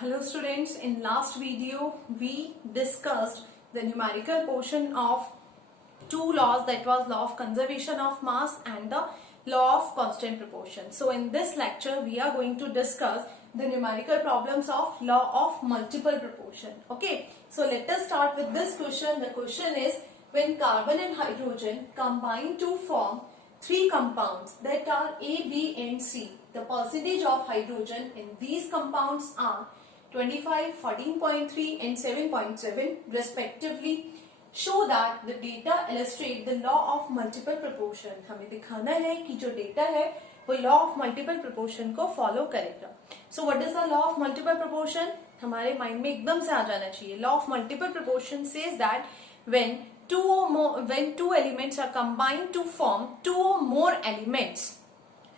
Hello students, in last video we discussed the numerical portion of two laws, that was law of conservation of mass and the law of constant proportion. So in this lecture we are going to discuss the numerical problems of law of multiple proportion. Okay, so let us start with this question. The question is, when carbon and hydrogen combine to form three compounds that are A, B and C, the percentage of hydrogen in these compounds are 25, 14.3 and 7.7 respectively. Show that the data illustrate the law of multiple proportion. हमें दिखाना है कि जो data है वो law of multiple proportion को follow करेगा. So what is the law of multiple proportion? हमारे mind में एकदम से आ जाना चाहिए. Law of multiple proportion says that when two elements are combined to form two or more elements,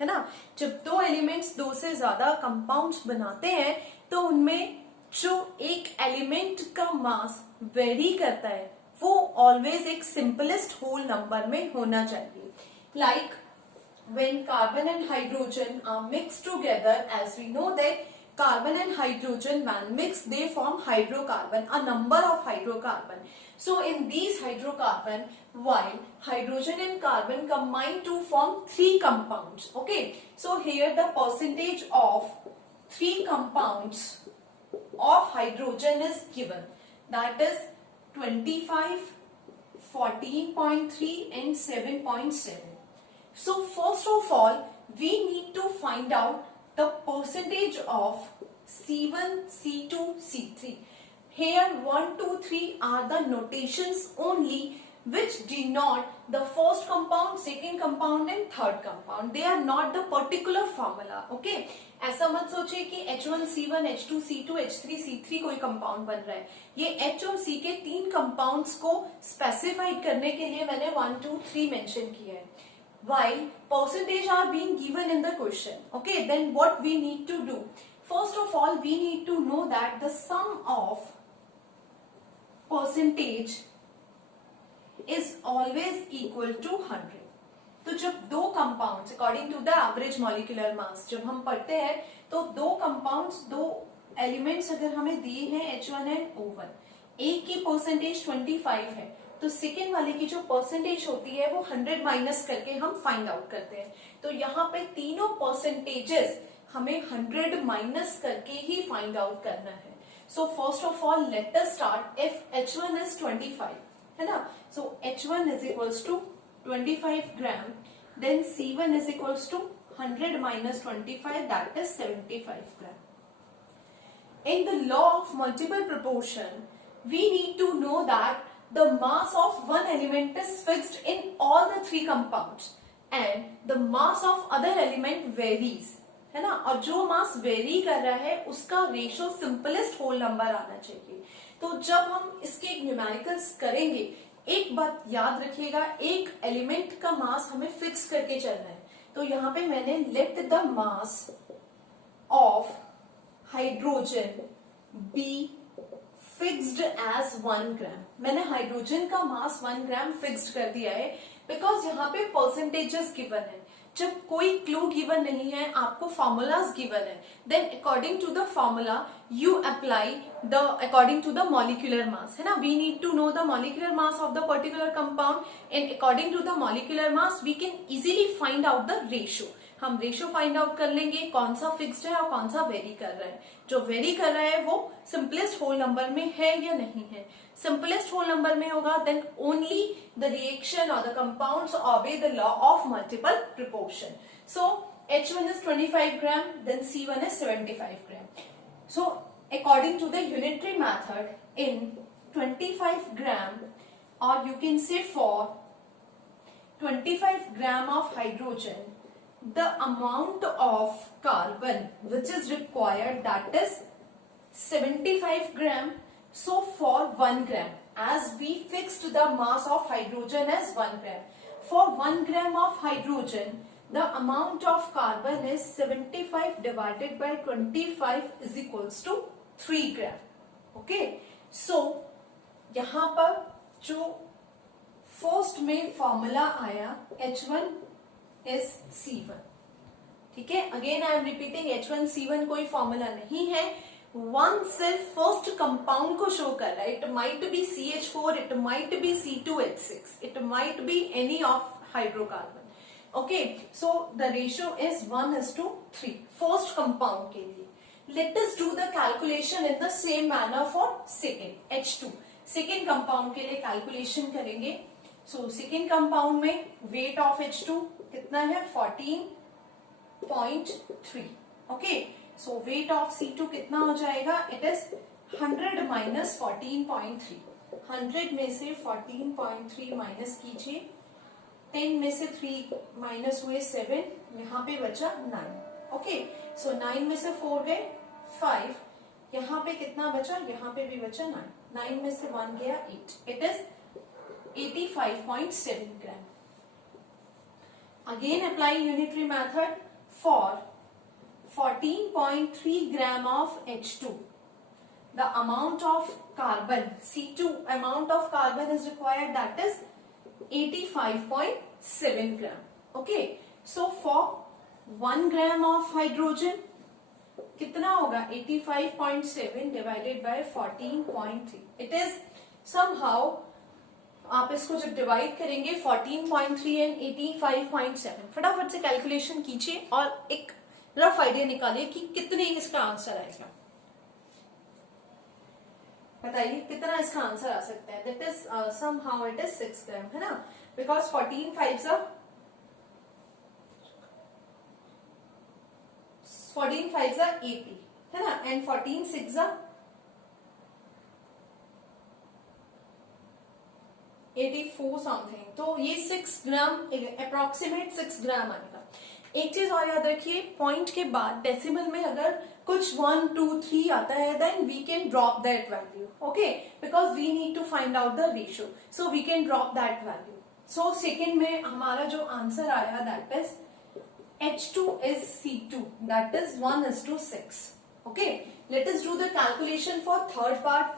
है ना, जब दो एलिमेंट्स दो से ज्यादा कंपाउंड्स बनाते हैं तो उनमें जो एक एलिमेंट का मास वेरी करता है वो ऑलवेज एक सिंपलेस्ट होल नंबर में होना चाहिए. Like when carbon and hydrogen are mixed together, as we know that carbon and hydrogen when mixed they form hydrocarbon, a number of hydrocarbon. So in these hydrocarbon, while hydrogen and carbon combine to form three compounds. Okay, so here the percentage of three compounds of hydrogen is given, that is 25, 14.3 and 7.7. So first of all, we need to find out the percentage of C1, C2, C3. Here 1, 2, 3 are the notations only which denote the first compound, second compound and third compound. They are not the particular formula. Okay? ऐसा मत सोचिए कि H1, C1, H2, C2, H3, C3 कोई compound बन रहा है. ये H और C के तीन कंपाउंड्स को स्पेसिफाइड करने के लिए मैंने 1, 2, 3 मेंशन किया है. While percentage are being given in the question. Okay, then what we need to do? First of all, we need to know that the sum of percentage is always equal to 100. तो जब दो compounds according to the average molecular mass जब हम पढ़ते हैं तो दो compounds, दो एलिमेंट्स अगर हमें दिए हैं H1 एंड O1, एक की परसेंटेज 25 है तो सेकेंड वाले की जो परसेंटेज होती है वो 100 माइनस करके हम फाइंड आउट करते हैं. तो यहाँ पे तीनों परसेंटेजेस हमें 100 माइनस करके ही फाइंड आउट करना है. So first of all let us start. If H1 is 25 है ना, so H1 is equals to 25 gram, then C1 is equals to 100 minus 25, that is 75 gram. In the law of multiple proportion, we need to know that the mass of one element is fixed in all the three compounds and the mass of other element varies, है ना, और जो mass vary कर रहा है उसका ratio simplest whole number आना चाहिए. तो जब हम इसके न्यूमेरिकल्स करेंगे एक बात याद रखिएगा, एक एलिमेंट का मास हमें फिक्स करके चलना है. तो यहाँ पे मैंने let the mass of hydrogen be fixed as 1 gram. मैंने हाइड्रोजन का मास 1 ग्राम फिक्स्ड कर दिया है बिकॉज यहाँ पे परसेंटेजेस गिवन है. जब कोई क्लू गिवन नहीं है, आपको फॉर्मूलाज गिवन है, then according to the formula you apply the according to the molecular mass, है ना. We need to know the molecular mass of the particular compound and according to the molecular mass we can easily find out the ratio. हम ratio find out कर लेंगे कौन सा fixed है और कौन सा वेरी कर रहा है. जो वेरी कर रहा है वो सिंपलेस्ट होल नंबर में है या नहीं है. सिंपलेस्ट होल नंबर में होगा देन ओनली द रिएक्शन और the compounds obey the law of multiple proportion. So H1 is 25 gram, then C1 is 75 gram. So according to the unitary method, in 25 gram, or you can say for 25 gram of hydrogen, the amount of carbon which is required, that is 75 gram. So for 1 gram, as we fixed the mass of hydrogen as 1 gram, for 1 gram of hydrogen the amount of carbon is 75 divided by 25 is equals to 3 gram. Okay, so यहाँ पर जो first में formula आया H1 is C1, ठीक है. Again I am repeating, H1 C1 कोई formula नहीं है, वन सिर्फ फर्स्ट कंपाउंड को शो कर रहा है. It might be CH4, it might be C2H6, it might be any of hydrocarbon. Okay, so the ratio is 1:3 first compound के लिए. Late us do the calculation in the same manner for second H2. Second compound के लिए calculation करेंगे. So second compound में weight of H2 कितना है 14.3. Okay, so weight of C2 कितना हो जाएगा, इट इज 100 माइनस 14.3. 100 में से 14.3 माइनस कीजिए. 10 में से 3 माइनस हुए 7, यहाँ पे बचा 9. ओके, सो 9 में से 4 गए 5, यहाँ पे कितना बचा, यहाँ पे भी बचा 9. 9 में से 1 गया 8. It is 85.7 gram. Again apply unitary method for 14.3 gram of H2. The amount of carbon, C2 amount of carbon is required, that is 85.7 gram. Okay, so for 1 gram of hydrogen कितना होगा 85.7 divided by 14.3. It is somehow आप इसको जब divide करेंगे 14.3 and 85.7, फटाफट से calculation कीजिए और एक रफ आइडिया निकालिए कि कितने इसका आंसर आएगा. बताइए कितना इसका आंसर आ सकता है. That is somehow it is 6 ग्राम, है ना, बिकॉज 14 5 80, है ना, एंड 14 6 84 समथिंग. तो ये 6 ग्राम अप्रोक्सीमेट 6 ग्राम आएगा. एक चीज और याद रखिए, पॉइंट के बाद डेसिमल में अगर कुछ 1 2 3 आता है then we can drop that value. Okay, because we need to find out the ratio, so we can drop that value. So second में हमारा जो आंसर आया that is H2 is C2, that is 1:6. Okay, let us do the calculation for third part.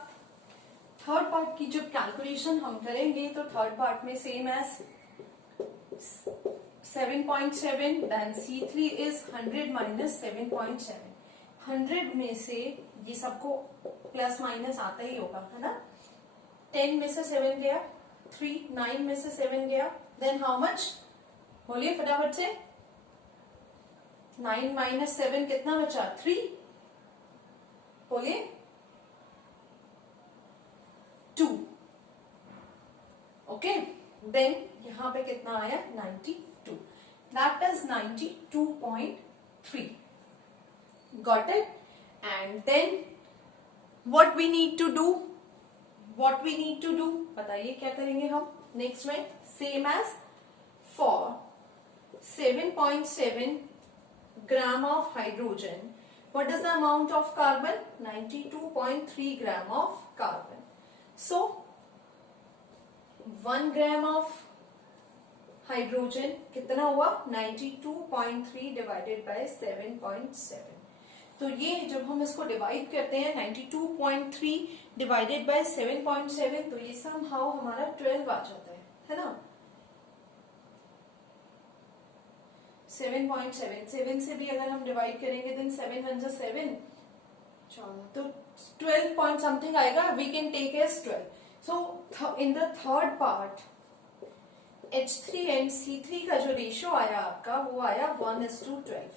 Third part की जब calculation हम करेंगे तो third part में same as 7.7, then C3 is 100 minus 7.7. 100 में से ये सबको प्लस माइनस आता ही होगा, है ना. 10 में से 7 गया 3, 9 में से 7 गया, देन हाउ मच, बोलिए फटाफट से. 9 माइनस 7 कितना बचा 3, बोलिए 2. ओके, देन यहां पे कितना आया 92. That is 92.3. Got it. And then what we need to do, बताइए क्या करेंगे हम नेक्स्ट में. Same as for 7.7 gram of hydrogen, what is the amount of carbon, 92.3 gram of carbon. So 1 gram of hydrogen कितना हुआ 92.3 divided by 7.7. तो ये जब हम इसको डिवाइड करते हैं 92.3 डिवाइडेड बाय 7.7, तो ये somehow हमारा 12 आ जाता है ना. 7.7 7 से भी अगर हम डिवाइड करेंगे देन 7 1 7, तो 12 पॉइंट समथिंग आएगा. We can take as 12. So in the third part H3 and C3 का जो रेशियो आया आपका वो आया 1:12,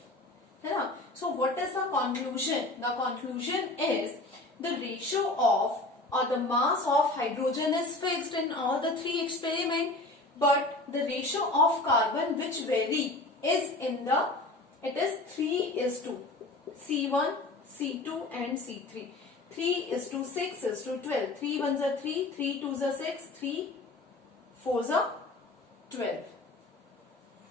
है ना. So what is the conclusion, the conclusion is the ratio of or the mass of hydrogen is fixed in all the 3 experiment, but the ratio of carbon which vary is in the, it is 3:2, C1 C2 and C3. 3:6:12. 3 1s are 3, 3 2s are 6, 3 4s are 12,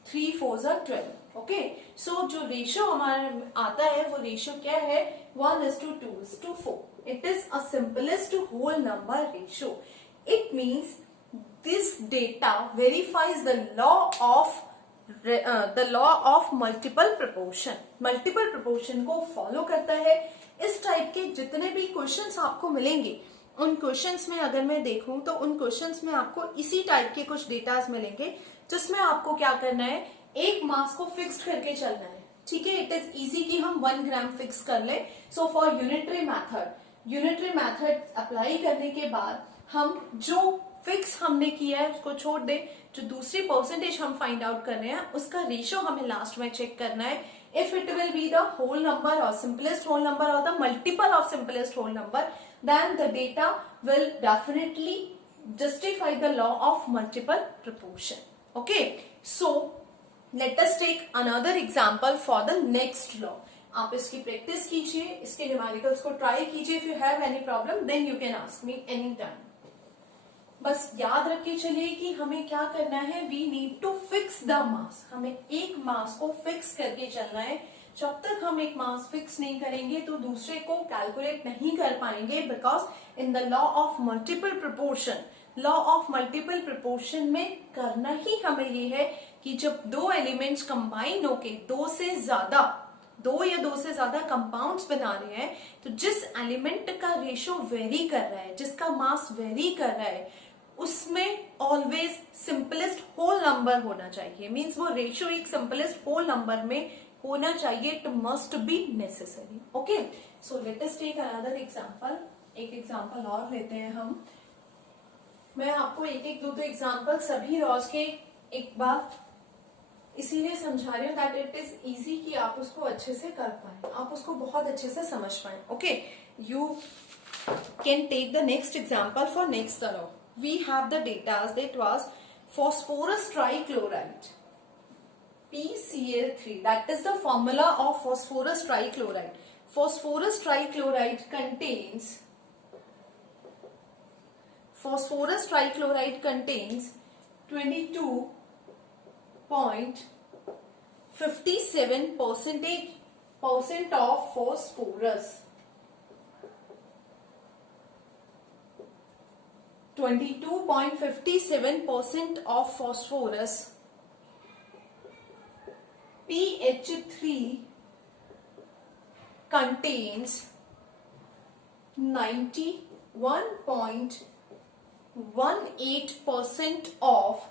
3 4s are 12. Okay, so जो ratio हमारा आता है वो ratio क्या है 1:2:4. It is a simplest whole number ratio. It means this data verifies the law of multiple proportion. Multiple proportion को follow करता है. इस टाइप के जितने भी क्वेश्चंस आपको मिलेंगे उन क्वेश्चंस में अगर मैं देखूं तो उन क्वेश्चंस में आपको इसी टाइप के कुछ डेटास मिलेंगे जिसमें आपको क्या करना है, एक मास को फिक्स्ड करके चलना है. ठीक है, इट इज इजी कि हम 1 ग्राम फिक्स कर ले। So for unitary method apply करने के बाद हम जो फिक्स हमने किया है उसको छोड़ दे, जो दूसरी परसेंटेज हम फाइंड आउट कर रहे हैं उसका रेशियो हमें लास्ट में चेक करना है। If it will be the whole number और सिंपलेस्ट होल नंबर और the multiple of simplest whole number, then the data will definitely justify the law of multiple proportion. Okay, so let us take another example for the next law. आप इसकी practice कीजिए, इसके numericals को try कीजिए। If you have any problem, then you can ask me anytime. बस याद रख के चलिए कि हमें क्या करना है, we need to fix the mass. हमें एक मास को फिक्स करके चलना है। जब तक हम एक मास फिक्स नहीं करेंगे तो दूसरे को कैलकुलेट नहीं कर पाएंगे, because in the law of multiple proportion, law of multiple proportion में करना ही हमें ये है कि जब दो एलिमेंट्स कंबाइन होके दो या दो से ज्यादा कंपाउंड्स बना रहे हैं, तो जिस एलिमेंट का रेशियो वेरी कर रहा है, जिसका मास वेरी कर रहा है, उसमें ऑलवेज सिंपलेस्ट होल नंबर होना चाहिए। मीन्स वो रेशियो एक सिंपलेस्ट होल नंबर में होना चाहिए। It must be necessary. Okay, so let us take another example. एक एग्जांपल और लेते हैं हम। मैं आपको एक दो एग्जांपल सभी लॉज के एक बार इसीलिए समझा रही हूँ दैट इट इज इजी कि आप उसको अच्छे से कर पाए, आप उसको बहुत अच्छे से समझ पाए। Okay, you can take the next example for next law. We have the data that was phosphorus trichloride PCl3, that is the formula of phosphorus trichloride. Phosphorus trichloride contains 22.57% of phosphorus. 22.57% of phosphorus. pH3 contains 91.18% of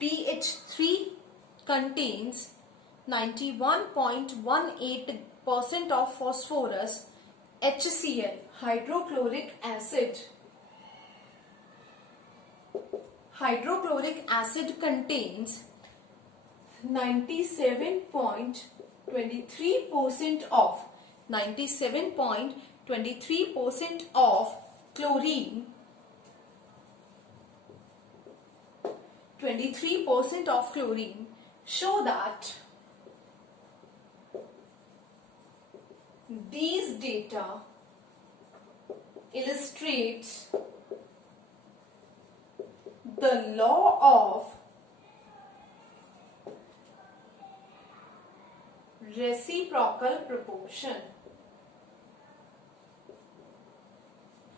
pH3 contains 91.18% of phosphorus. HCl, hydrochloric acid contains 97.23% of chlorine. 23% of chlorine. Show that these data illustrates the law of reciprocal proportion.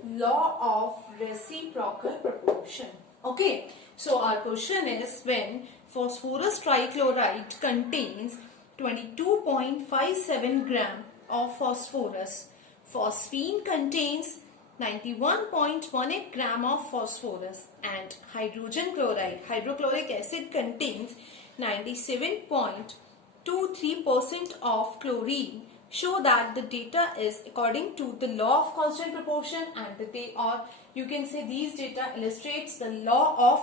Law of reciprocal proportion. Okay, so our question is, when phosphorus trichloride contains 22.57 gram of phosphorus, phosphine contains 91.18 gram of phosphorus, and hydrochloric acid contains 97.23% of chlorine. Show that the data is according to the law of constant proportion, and you can say these data illustrates the law of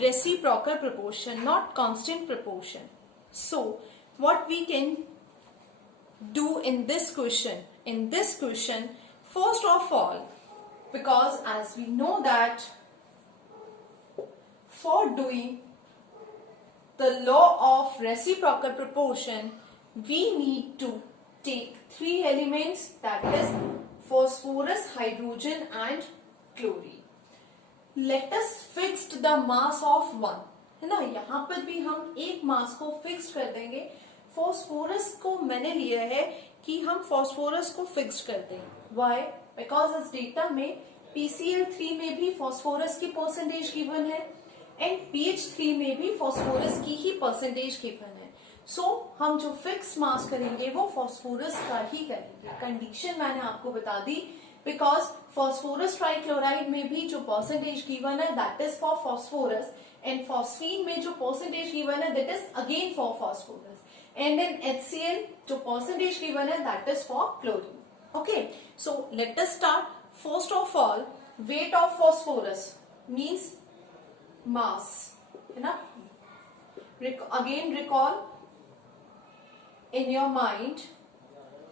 reciprocal proportion, not constant proportion. So what we can do in this question, first of all, because as we know that for doing the law of reciprocal proportion, we need to take three elements, that is phosphorus, hydrogen and chlorine. Let us fix the mass of one, है ना। यहाँ पर भी हम एक मास को fix कर देंगे। फॉस्फोरस को मैंने लिया है कि हम फॉस्फोरस को फिक्स कर दें। Why? Because इस डेटा में PCl3 में भी फॉस्फोरस की परसेंटेज गिवन है एंड PH3 में भी फॉस्फोरस की ही परसेंटेज गिवन है। सो हम जो फिक्स मास करेंगे वो फॉस्फोरस का ही करेंगे। कंडीशन मैंने आपको बता दी, बिकॉज फॉस्फोरस ट्राइक्लोराइड में भी जो परसेंटेज गिवन है that is for phosphorus, and phosphine में जो परसेंटेज गिवन है that is again for phosphorus, and in HCl जो परसेंटेज गिवन है that is for chlorine. Okay, so let us start. First of all, wait of phosphorus means mass, है ना. Again recall in your mind,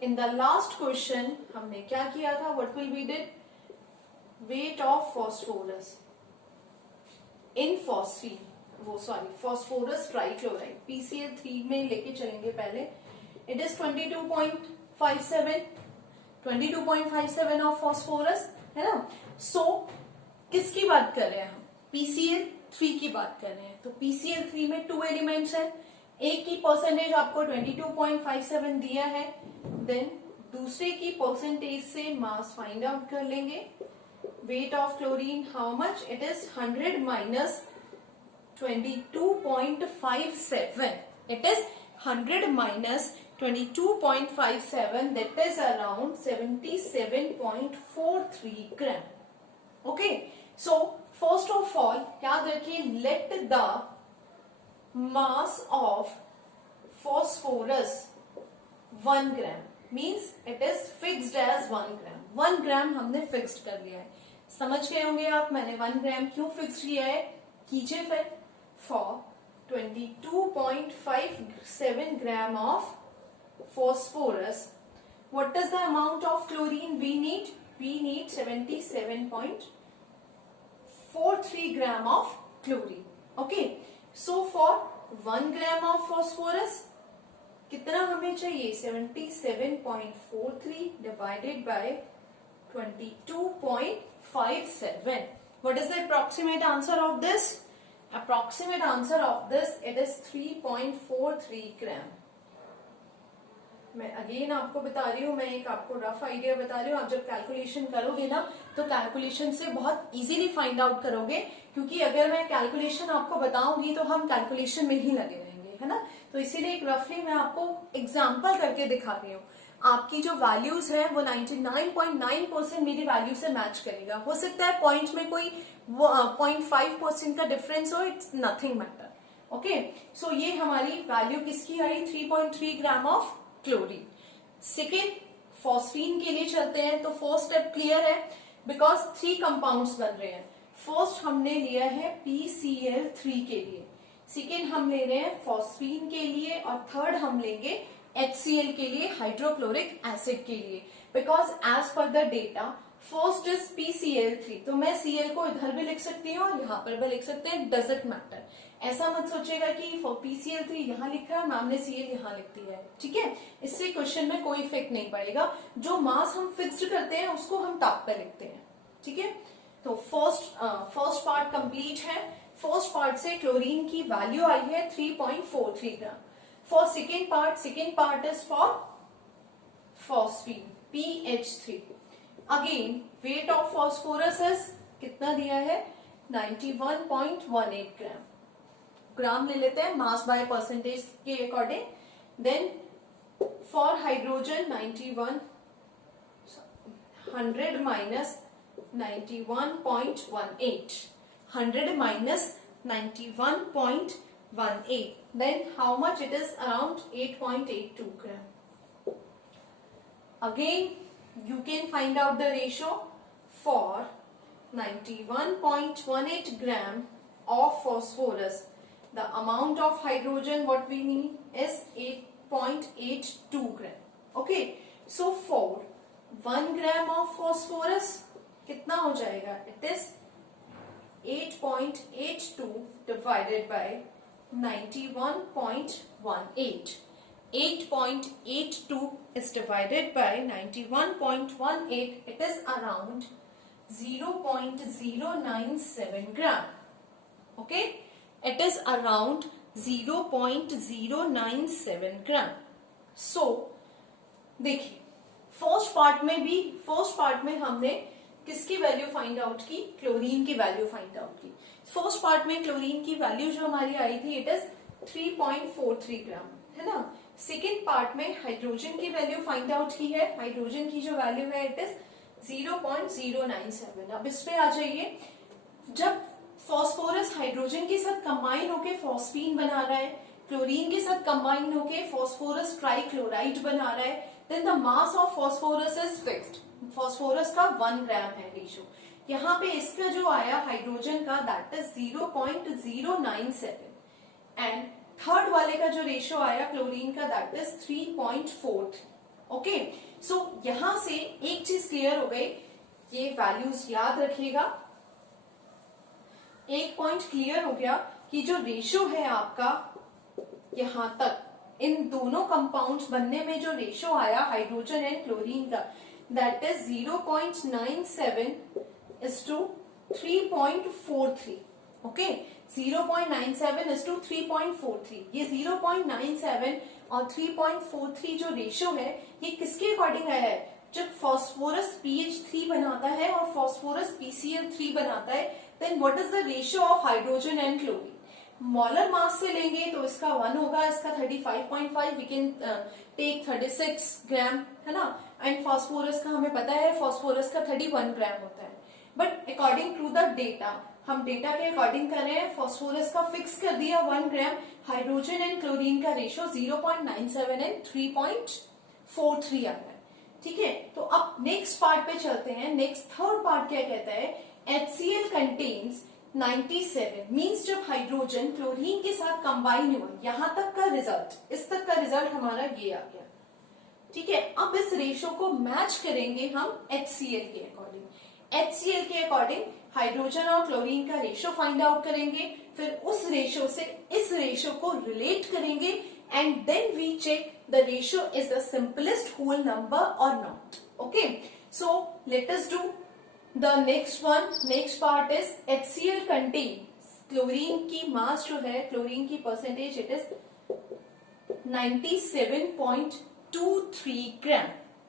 in the last question हमने क्या किया था, what will we did, weight of phosphorus in phosphine, वो sorry phosphorus trichloride PCl3 में लेके चलेंगे पहले. it is 22.57 of phosphorus, है ना. so किसकी बात कर रहे हैं हम, PCl3 की बात कर रहे हैं. तो PCl3 में 2 एलिमेंट्स है, एक की परसेंटेज आपको 22.57 दिया है, देन दूसरे की परसेंटेज से मास फाइंड आउट कर लेंगे. Weight of chlorine how much, it is 100 minus 22.57, it is 100 minus 22.57, that is around 77.43 gram. Okay, so first of all याद रखिए, let the mass of phosphorus 1 gram means it is fixed as 1 gram. 1 gram हमने fixed कर लिया है. समझ गए होंगे आप मैंने 1 gram क्यों फिक्स किया है. कीजिए फिर. for 22.57 gram of phosphorus, what is the amount of chlorine we need? We need 77.43 gram of chlorine. Okay, so for 1 gram of phosphorus कितना हमें चाहिए, 77.43 divided by 22.57. What is the approximate answer of this? Approximate answer of this, it is 3.43 gram. मैं again आपको बता रही हूँ, मैं एक आपको रफ आइडिया बता रही हूँ. आप जब कैलकुलेशन करोगे ना तो कैलकुलेशन से बहुत इजीली फाइंड आउट करोगे, क्योंकि अगर मैं कैलकुलेशन आपको बताऊंगी तो हम कैलकुलेशन में ही लगे रहेंगे, है ना. तो इसीलिए एक रफली मैं आपको एग्जांपल करके दिखा रही हूँ. आपकी जो वैल्यूज है वो 99.9% मेरी वैल्यू से मैच करेगा. हो सकता है पॉइंट में कोई 0.5% का डिफरेंस हो, इट्स नथिंग मैटर. ओके, सो ये हमारी वैल्यू किसकी आई, 3.3 gram of chlorine. Second, phosphine के लिए चलते हैं. तो फर्स्ट स्टेप क्लियर है, बिकॉज 3 कंपाउंड्स बन रहे हैं. फर्स्ट हमने लिया है PCl3 के लिए, सेकेंड हम ले रहे हैं फॉस्फीन के लिए, और थर्ड हम लेंगे HCl के लिए, हाइड्रोक्लोरिक एसिड के लिए. Because as per the data first is PCl3, तो मैं Cl को इधर भी लिख सकती हूँ और यहाँ पर भी लिख सकते हैं, डजंट मैटर. ऐसा मत सोचेगा कि PCl3 यहाँ लिखा है, मैम ने Cl यहाँ लिख दिया है. ठीक है, इससे क्वेश्चन में कोई इफेक्ट नहीं पड़ेगा. जो मास हम फिक्स्ड करते हैं उसको हम टॉप पे लिखते हैं. ठीक है, तो फर्स्ट पार्ट कंप्लीट है. फर्स्ट पार्ट से क्लोरीन की वैल्यू आई है 3.43 gram. For second part is for phosphine PH3. Again weight of phosphorus is कितना दिया है, 91.18 ग्राम. ग्राम ले लेते हैं मास बाय परसेंटेज के according. Then for hydrogen 100 minus 91.18, 100 minus 91.18, then how much it is, around 8.82 gram. Again you can find out the ratio. For 91.18 gram of phosphorus, the amount of hydrogen what we need is 8.82 gram. Okay, so for 1 gram of phosphorus कितना हो जाएगा, it is 8.82 divided by 91.18. 8.82 is divided by 91.18. It is around 0.097 gram. Okay, it is around 0.097 gram. So देखिए, first part में हमने किसकी value find out की, chlorine की value find out की. फर्स्ट पार्ट में क्लोरीन की वैल्यू जो हमारी आई थी इट इज 3.43 ग्राम, है ना. सेकेंड पार्ट में हाइड्रोजन की वैल्यू फाइंड आउट की है. हाइड्रोजन की जो वैल्यू है इट इज 0.097। अब इस पे आ जाइए, जब फॉस्फोरस हाइड्रोजन के साथ कंबाइन होके फॉस्फीन बना रहा है, क्लोरीन के साथ कंबाइन होके फॉस्फोरस ट्राइक्लोराइड बना रहा है, then the mass of phosphorus is fixed. Phosphorus का 1 ग्राम है रेशो। यहाँ पे इसका जो आया हाइड्रोजन का दैट इज 0.097 एंड थर्ड वाले का जो रेशो आया क्लोरीन का दैट इज 3.43। ओके, सो यहां से एक चीज क्लियर हो गई, ये वैल्यूज याद रखिएगा। एक पॉइंट क्लियर हो गया कि जो रेशो है आपका यहां तक, इन दोनों कंपाउंड्स बनने में जो रेशो आया हाइड्रोजन एंड क्लोरीन का दैट इज 0.97:3.43। ओके, 0.97:3.43। ये 0.97 और 3.43 जो रेशो है ये किसके अकॉर्डिंग आया है? जब फॉस्फोरस PH3 बनाता है और फॉस्फोरस PCl3 बनाता है, then what is the ratio of hydrogen and chlorine? Molar mass से लेंगे तो इसका 1 होगा, इसका 35.5, वी कैन टेक 36 ग्राम, है ना। एंड फॉस्फोरस का हमें पता है फॉस्फोरस का 31 ग्राम होता है। But according to the data, हम डेटा के अकॉर्डिंग कर रहे हैं, फॉस्फोरस का फिक्स कर दिया 1 ग्राम, हाइड्रोजन एंड क्लोरीन का रेशियो 0.97 एंड 3.43 आ रहा है। ठीक है, तो अब नेक्स्ट पार्ट पे चलते हैं। नेक्स्ट थर्ड पार्ट क्या कहता है? HCl कंटेन्स 97 मीन्स जब हाइड्रोजन क्लोरीन के साथ कंबाइन हुआ, यहां तक का रिजल्ट, इस तक का रिजल्ट हमारा ये आ गया। ठीक है, अब इस रेशो को मैच करेंगे हम HCl के अकॉर्डिंग। HCl के अकॉर्डिंग हाइड्रोजन और क्लोरीन का रेशो फाइंड आउट करेंगे, फिर उस रेशो से इस रेशो को रिलेट करेंगे and then we check the ratio is the simplest whole number और not. Okay, so let us do the next one. Next part is HCl contain, chlorine की mass जो है, क्लोरीन की percentage it is 97.23 gram,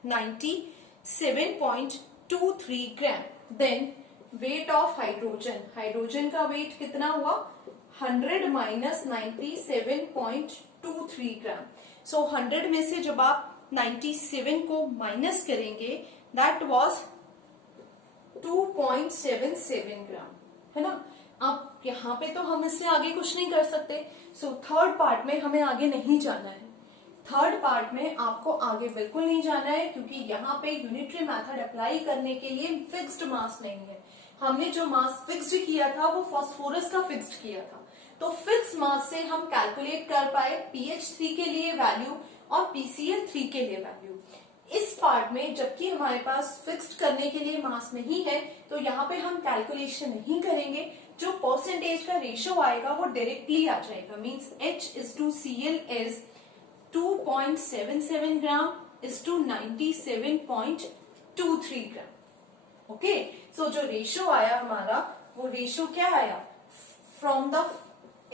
97.23 gram. Then weight of hydrogen, hydrogen का weight कितना हुआ? 100 minus 97.23 ग्राम। सो 100 में से जब आप 97 को माइनस करेंगे दैट वाज 2.77 ग्राम, है ना। अब यहाँ पे तो हम इससे आगे कुछ नहीं कर सकते, सो थर्ड पार्ट में हमें आगे नहीं जाना है। थर्ड पार्ट में आपको आगे बिल्कुल नहीं जाना है, क्योंकि यहाँ पे यूनिटरी मेथड अप्लाई करने के लिए फिक्स्ड मास नहीं है। हमने जो मास फिक्स्ड किया था वो फॉस्फोरस का फिक्स्ड किया था, तो फिक्स मास से हम कैलकुलेट कर पाए PH3 के लिए वैल्यू और PCl3 के लिए वैल्यू। इस पार्ट में जबकि हमारे पास फिक्स्ड करने के लिए मास नहीं है, तो यहाँ पे हम कैलकुलेशन नहीं करेंगे, जो परसेंटेज का रेशियो आएगा वो डायरेक्टली आ जाएगा। Means H/Cl is 2.77 gram is to 97.23 gram. Okay, so जो रेशियो आया हमारा वो रेशियो क्या आया? फ्रॉम द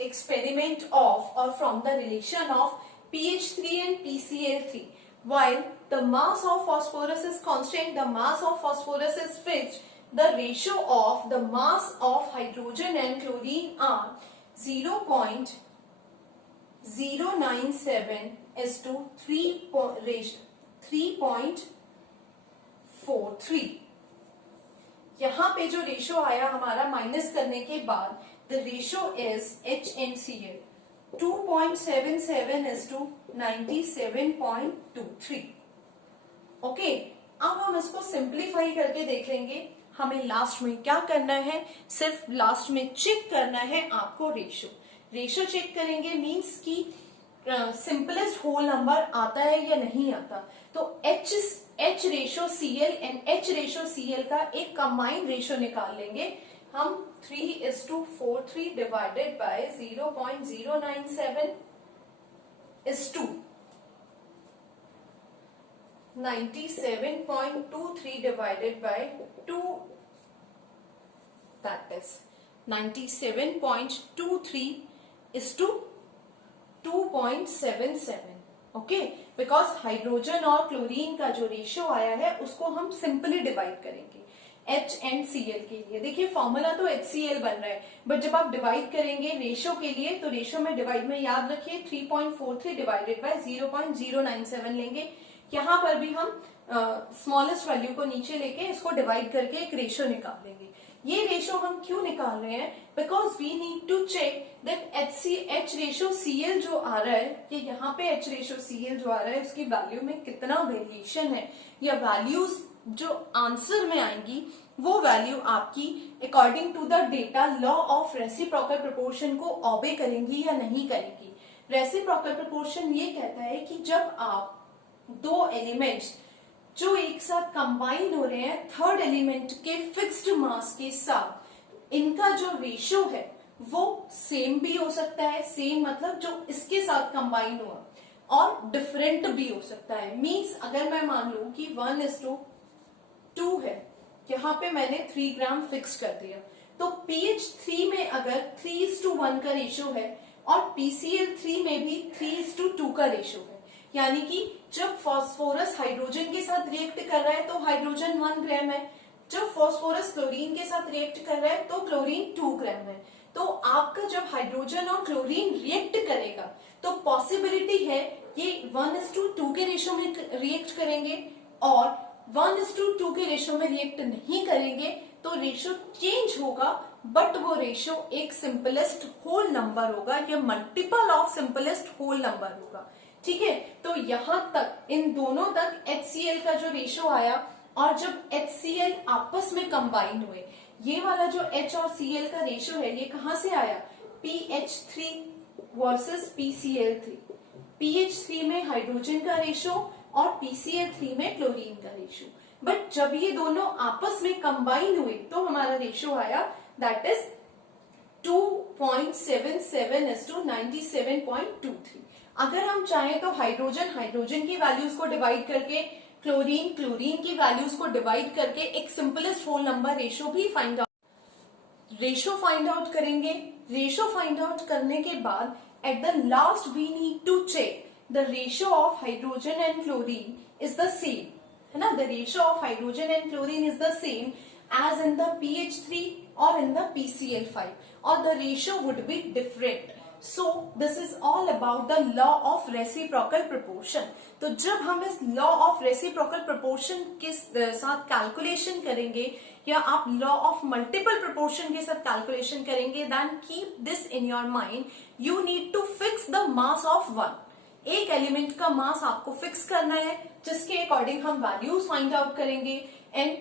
एक्सपेरिमेंट ऑफ और from the relation of PH3 and PCl3, while the mass of phosphorus is constant, the mass of phosphorus is fixed, the ratio of the mass of hydrogen and chlorine are 0.097:3.43। यहां पे जो ratio आया हमारा minus करने के बाद, the ratio is HNCl 2.77:97.23। Okay, अब हम इसको सिंप्लीफाई करके देख लेंगे। हमें लास्ट में क्या करना है? सिर्फ लास्ट में चेक करना है आपको रेशो। रेशो चेक करेंगे मींस की सिंपलेस्ट होल नंबर आता है या नहीं आता। तो H/Cl एंड H/Cl का एक कंबाइंड रेशो निकाल लेंगे हम। 3:43 divided by 0.097 is to 97.23 divided by 2, that is 97.23 is to 2.77। Okay, because hydrogen और क्लोरीन का जो रेशियो आया है उसको हम सिंपली डिवाइड करेंगे H एंड Cl के लिए। देखिए फॉर्मूला तो HCl बन रहा है, बट जब आप डिवाइड करेंगे रेशियो के लिए तो रेशियो में डिवाइड में याद रखिए 3.43 डिवाइडेड बाय 0.097 लेंगे। यहाँ पर भी हम स्मॉलेस्ट वैल्यू को नीचे लेके इसको डिवाइड करके एक रेशियो निकाल लेंगे। ये रेशियो हम क्यों निकाल रहे हैं? Because we need to check that H ratio Cl जो आ रहा है, कि यहाँ पे एच रेशियो सीएल जो आ रहा है उसकी वैल्यू में कितना वेरिएशन है, या वैल्यूज जो आंसर में आएंगी वो वैल्यू आपकी according to the data law of reciprocal proportion को ऑबे करेंगी या नहीं करेंगी। रेसिप्रोकल प्रोपोर्शन ये कहता है कि जब आप दो एलिमेंट्स जो एक साथ कंबाइन हो रहे हैं थर्ड एलिमेंट के फिक्स्ड मास के साथ, इनका जो रेशियो है वो सेम भी हो सकता है, सेम मतलब जो इसके साथ कंबाइन हुआ, और डिफरेंट भी हो सकता है। मींस अगर मैं मान लूं कि 1:2 है, यहाँ पे मैंने 3 ग्राम फिक्स कर दिया, तो PH3 में अगर 3:1 का रेशियो है और PCl3 में भी 3:2 का रेशियो है, यानी कि जब फास्फोरस हाइड्रोजन के साथ रिएक्ट कर रहा है तो हाइड्रोजन 1 ग्राम है, जब फास्फोरस क्लोरीन के साथ रिएक्ट कर रहा है तो क्लोरीन 2 ग्राम है। तो आपका जब हाइड्रोजन और क्लोरीन रिएक्ट करेगा तो पॉसिबिलिटी है ये 1:2 के रेशियो में रिएक्ट करेंगे, और 1:2 के रेशियो में रिएक्ट नहीं करेंगे तो रेशियो चेंज होगा, बट वो रेशियो एक सिंपलेस्ट होल नंबर होगा या multiple of simplest whole number होगा। ठीक है, तो यहां तक इन दोनों तक HCl का जो रेशियो आया, और जब HCl आपस में कंबाइन हुए, ये वाला जो H और Cl का रेशियो है ये कहां से आया? PH3 versus PCl3। PH3 में हाइड्रोजन का रेशियो और PCl3 में क्लोरीन का रेशियो, बट जब ये दोनों आपस में कंबाइन हुए तो हमारा रेशियो आया दैट इज 2.77:97.23। अगर हम चाहें तो हाइड्रोजन की वैल्यूज को डिवाइड करके, क्लोरीन की वैल्यूज को डिवाइड करके एक simplest whole number ratio find out करेंगे। रेशियो फाइंड आउट करने के बाद at the last we need to check the ratio of hydrogen and chlorine is the same, है ना। The ratio of hydrogen and chlorine is the same as in the PH3 और in the PCl5, or the ratio would be different. So this is all about the law of reciprocal proportion. तो जब हम इस law of reciprocal proportion के साथ calculation करेंगे, या आप law of multiple proportion के साथ कैलकुलेशन करेंगे, then keep this in your mind. You need to fix the mass of one. एक एलिमेंट का मास आपको फिक्स करना है, जिसके अकॉर्डिंग हम वैल्यूज फाइंड आउट करेंगे, एंड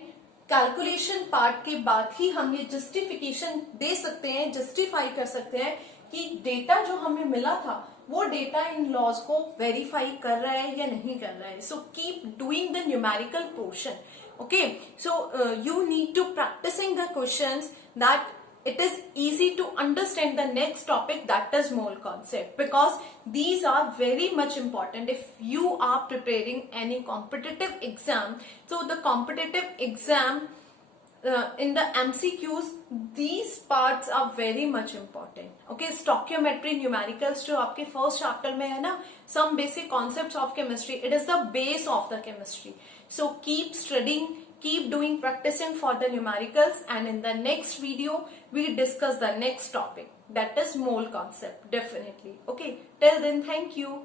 कैलकुलेशन पार्ट के बाद ही हम ये जस्टिफिकेशन दे सकते हैं, जस्टिफाई कर सकते हैं कि डेटा जो हमें मिला था वो डेटा इन लॉज को वेरीफाई कर रहा है या नहीं कर रहा है। So keep doing the numerical portion, okay. So you need to practicing the questions that it is easy to understand the next topic, that is mole concept, because these are very much important if you are preparing any competitive exam. So the competitive exam in the MCQs, these parts are very much important. Okay, stoichiometry, numericals जो आपके first chapter में है ना, some basic concepts of chemistry, it is the base of the chemistry. So keep studying, keep doing practicing for the numericals, and in the next video we discuss the next topic, that is mole concept, definitely. Okay, till then, thank you.